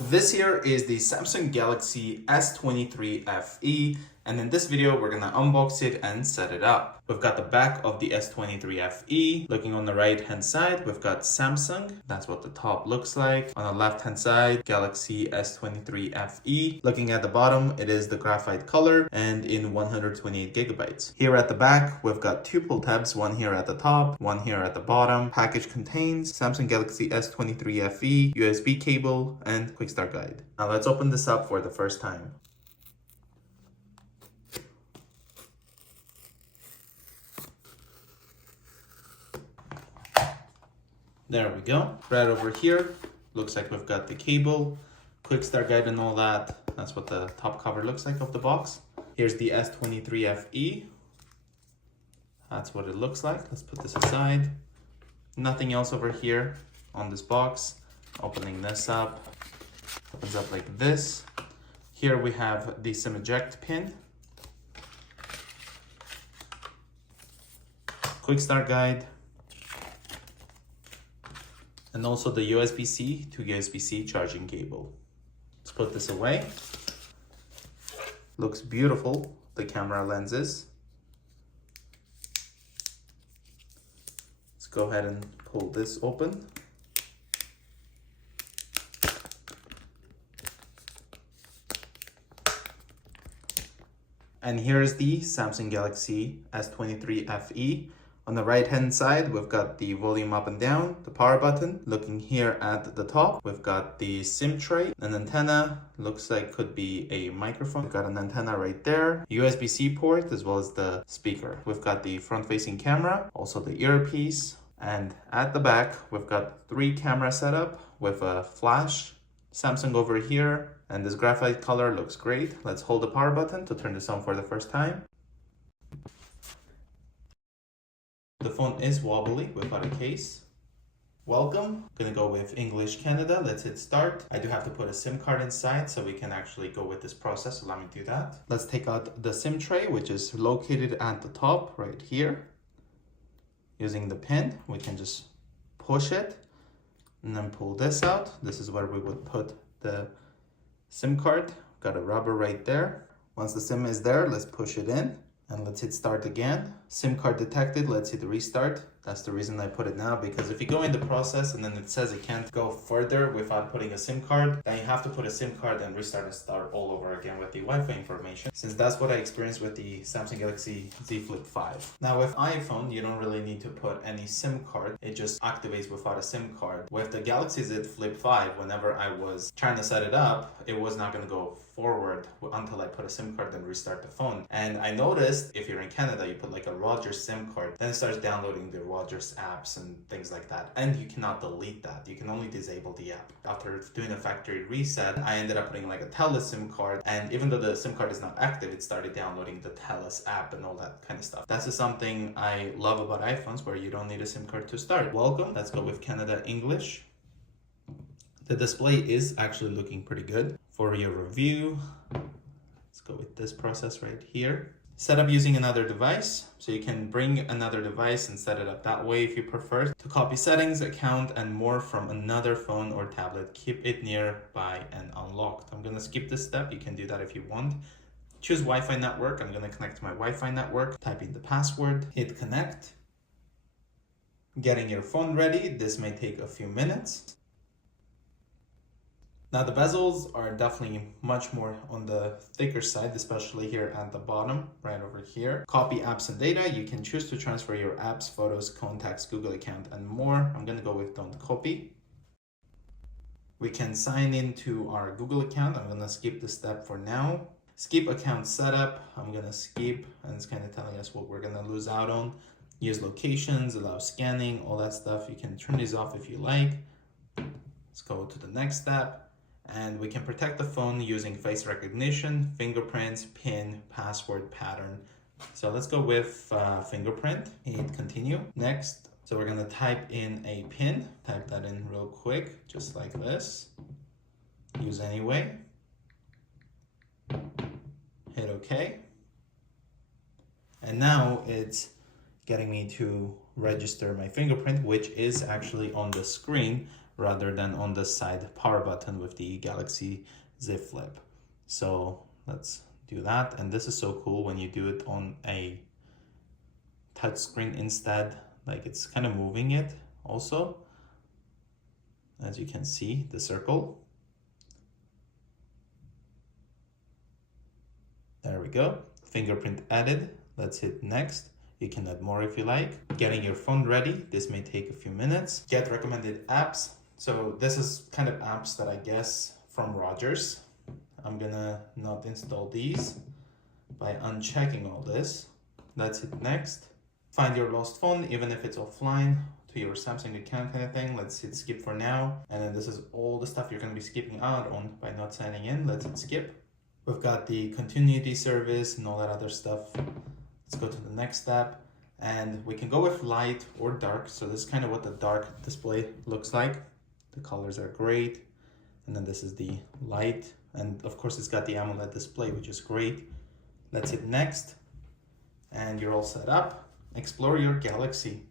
This here is the Samsung Galaxy S23 FE, and in this video we're gonna unbox it and set it up. We've got the back of the S23 FE. Looking on the right hand side, we've got Samsung. That's what the top looks like. On the left hand side, Galaxy S23 FE. Looking at the bottom, it is the graphite color and in 128 gigabytes. Here at the back, we've got two pull tabs, one here at the top, one here at the bottom. Package contains Samsung Galaxy S23 FE, USB cable, and quick start guide. Now let's open this up for the first time. There we go. Right over here, looks like we've got the cable, quick start guide and all that. That's what the top cover looks like of the box. Here's the S23 FE. That's what it looks like. Let's put this aside. Nothing else over here on this box. Opening this up, opens up like this. Here we have the SIM eject pin, quick start guide, and also the USB-C to USB-C charging cable. Let's put this away. Looks beautiful, the camera lenses. Let's go ahead and pull this open. And here's the Samsung Galaxy S23 FE. On the right hand side, we've got the volume up and down, the power button. Looking here at the top, we've got the SIM tray, an antenna, looks like could be a microphone. We've got an antenna right there, USB-C port, as well as the speaker. We've got the front facing camera, also the earpiece. And at the back, we've got 3 camera setup with a flash, Samsung over here, and this graphite color looks great. Let's hold the power button to turn this on for the first time. The phone is wobbly without a case. Welcome. Gonna go with English Canada. Let's hit start. I do have to put a SIM card inside so we can actually go with this process. So let me do that. Let's take out the SIM tray, which is located at the top right here. Using the pin, we can just push it and then pull this out. This is where we would put the SIM card. Got a rubber right there. Once the SIM is there, let's push it in. And let's hit start again. SIM card detected, let's hit restart. That's the reason I put it now, because if you go in the process and then it says it can't go further without putting a SIM card, then you have to put a SIM card and restart and start all over again with the Wi-Fi information, since that's what I experienced with the Samsung Galaxy Z Flip 5. Now with iPhone, you don't really need to put any SIM card. It just activates without a SIM card. With the Galaxy Z Flip 5, whenever I was trying to set it up, it was not going to go forward until I put a SIM card and restart the phone. And I noticed if you're in Canada, you put like a Rogers SIM card, then it starts downloading the Rogers apps and things like that. And you cannot delete that. You can only disable the app. After doing a factory reset, I ended up putting like a TELUS SIM card. And even though the SIM card is not active, it started downloading the TELUS app and all that kind of stuff. That's just something I love about iPhones, where you don't need a SIM card to start. Welcome. Let's go with Canada English. The display is actually looking pretty good. For your review, let's go with this process right here. Set up using another device. So you can bring another device and set it up that way if you prefer. To copy settings, account, and more from another phone or tablet, keep it nearby and unlocked. I'm gonna skip this step. You can do that if you want. Choose Wi-Fi network. I'm gonna connect to my Wi-Fi network. Type in the password, hit connect. Getting your phone ready. This may take a few minutes. Now the bezels are definitely much more on the thicker side, especially here at the bottom, right over here. Copy apps and data. You can choose to transfer your apps, photos, contacts, Google account, and more. I'm gonna go with don't copy. We can sign into our Google account. I'm gonna skip this step for now. Skip account setup. I'm gonna skip, and it's kind of telling us what we're gonna lose out on. Use locations, allow scanning, all that stuff. You can turn these off if you like. Let's go to the next step. And we can protect the phone using face recognition, fingerprints, PIN, password, pattern. So let's go with fingerprint. Hit continue. Next. So we're gonna type in a PIN. Type that in real quick, just like this. Use anyway. Hit OK. And now it's getting me to register my fingerprint, which is actually on the screen rather than on the side power button with the Galaxy Z Flip. So let's do that. And this is so cool when you do it on a touch screen instead, like it's kind of moving it also. As you can see, the circle. There we go. Fingerprint added. Let's hit next. You can add more if you like. Getting your phone ready. This may take a few minutes. Get recommended apps. So this is kind of apps that I guess from Rogers. I'm gonna not install these by unchecking all this. Let's hit next. Find your lost phone, even if it's offline to your Samsung account kind of thing. Let's hit skip for now. And then this is all the stuff you're gonna be skipping out on by not signing in. Let's hit skip. We've got the continuity service and all that other stuff. Let's go to the next step. And we can go with light or dark. So this is kind of what the dark display looks like. The colors are great. And then this is the light. And of course it's got the AMOLED display, which is great. Let's hit next. And you're all set up. Explore your Galaxy.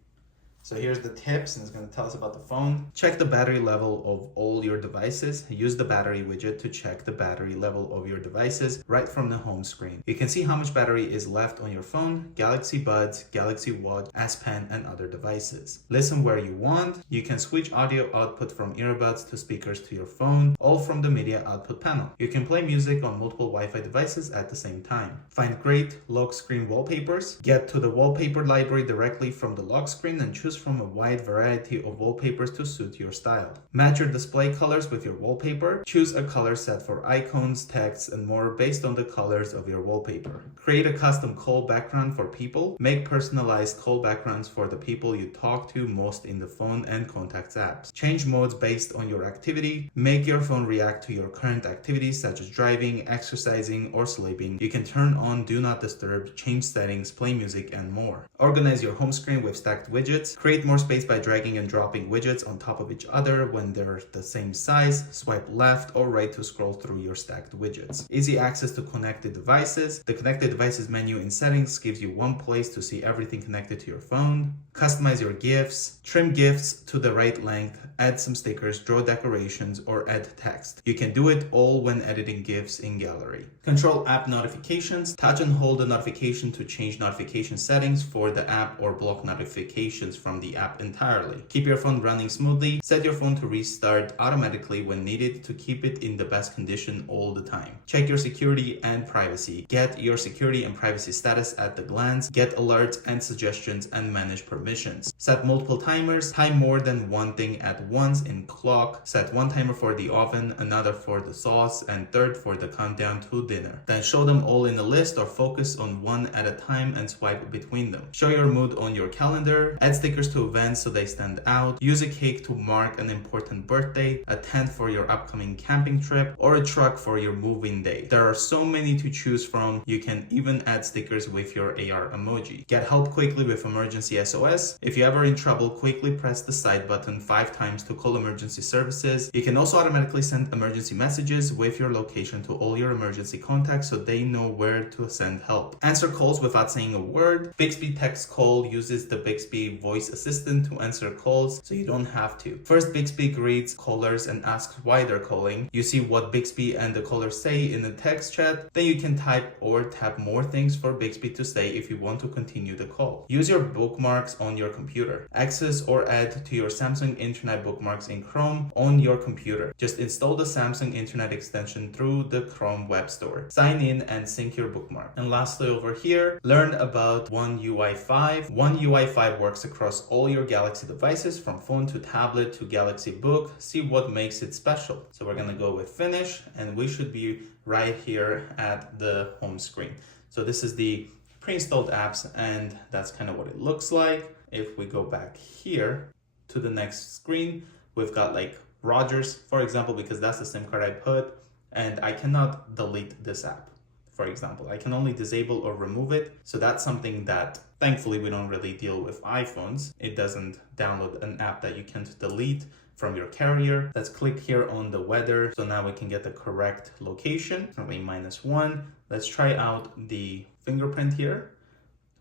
So here's the tips, and it's going to tell us about the phone. Check the battery level of all your devices. Use the battery widget to check the battery level of your devices right from the home screen. You can see how much battery is left on your phone, Galaxy Buds, Galaxy Watch, S Pen, and other devices. Listen where you want. You can switch audio output from earbuds to speakers to your phone, all from the media output panel. You can play music on multiple Wi-Fi devices at the same time. Find great lock screen wallpapers. Get to the wallpaper library directly from the lock screen and choose from a wide variety of wallpapers to suit your style. Match your display colors with your wallpaper. Choose a color set for icons, text, and more based on the colors of your wallpaper. Create a custom call background for people. Make personalized call backgrounds for the people you talk to most in the phone and contacts apps. Change modes based on your activity. Make your phone react to your current activities such as driving, exercising, or sleeping. You can turn on Do Not Disturb, change settings, play music, and more. Organize your home screen with stacked widgets. Create more space by dragging and dropping widgets on top of each other when they're the same size. Swipe left or right to scroll through your stacked widgets. Easy access to connected devices. The connected devices menu in settings gives you one place to see everything connected to your phone. Customize your GIFs. Trim GIFs to the right length. Add some stickers, draw decorations, or add text. You can do it all when editing GIFs in Gallery. Control app notifications. Touch and hold the notification to change notification settings for the app or block notifications from the app entirely. Keep your phone running smoothly. Set your phone to restart automatically when needed to keep it in the best condition all the time. Check your security and privacy. Get your security and privacy status at the glance. Get alerts and suggestions and manage permissions. Set multiple timers. Time more than one thing at once in clock. Set one timer for the oven, another for the sauce, and third for the countdown to dinner. Then show them all in a list or focus on one at a time and swipe between them. Show your mood on your calendar. Add stickers to events so they stand out. Use a cake to mark an important birthday, a tent for your upcoming camping trip, or a truck for your move-in day. There are so many to choose from. You can even add stickers with your AR emoji. Get help quickly with emergency SOS. If you're ever in trouble, quickly press the side button 5 times to call emergency services. You can also automatically send emergency messages with your location to all your emergency contacts so they know where to send help. Answer calls without saying a word. Bixby Text Call uses the Bixby voice assistant to answer calls so you don't have to. First, Bixby greets callers and asks why they're calling. You see what Bixby and the caller say in the text chat. Then you can type or tap more things for Bixby to say if you want to continue the call. Use your bookmarks on your computer. Access or add to your Samsung Internet bookmarks in Chrome on your computer. Just install the Samsung Internet extension through the Chrome Web Store. Sign in and sync your bookmark. And lastly over here, learn about One UI 5. One UI 5 works across all your Galaxy devices from phone to tablet to Galaxy Book. See what makes it special. So we're gonna go with finish and we should be right here at the home screen. So this is the pre-installed apps and that's kind of what it looks like. If we go back here to the next screen, we've got like Rogers, for example, because that's the SIM card I put, and I cannot delete this app. For example, I can only disable or remove it. So that's something that thankfully we don't really deal with iPhones. It doesn't download an app that you can't delete from your carrier. Let's click here on the weather. So now we can get the correct location, currently -1. Let's try out the fingerprint here.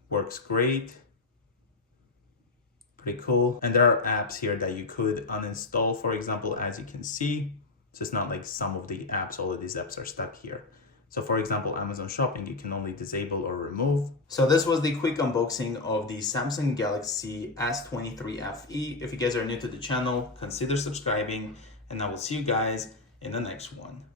Works great. Pretty cool. And there are apps here that you could uninstall, for example, as you can see. So it's not like some of the apps, all of these apps are stuck here. So for example, Amazon Shopping, you can only disable or remove. So this was the quick unboxing of the Samsung Galaxy S23 FE. If you guys are new to the channel, consider subscribing, and I will see you guys in the next one.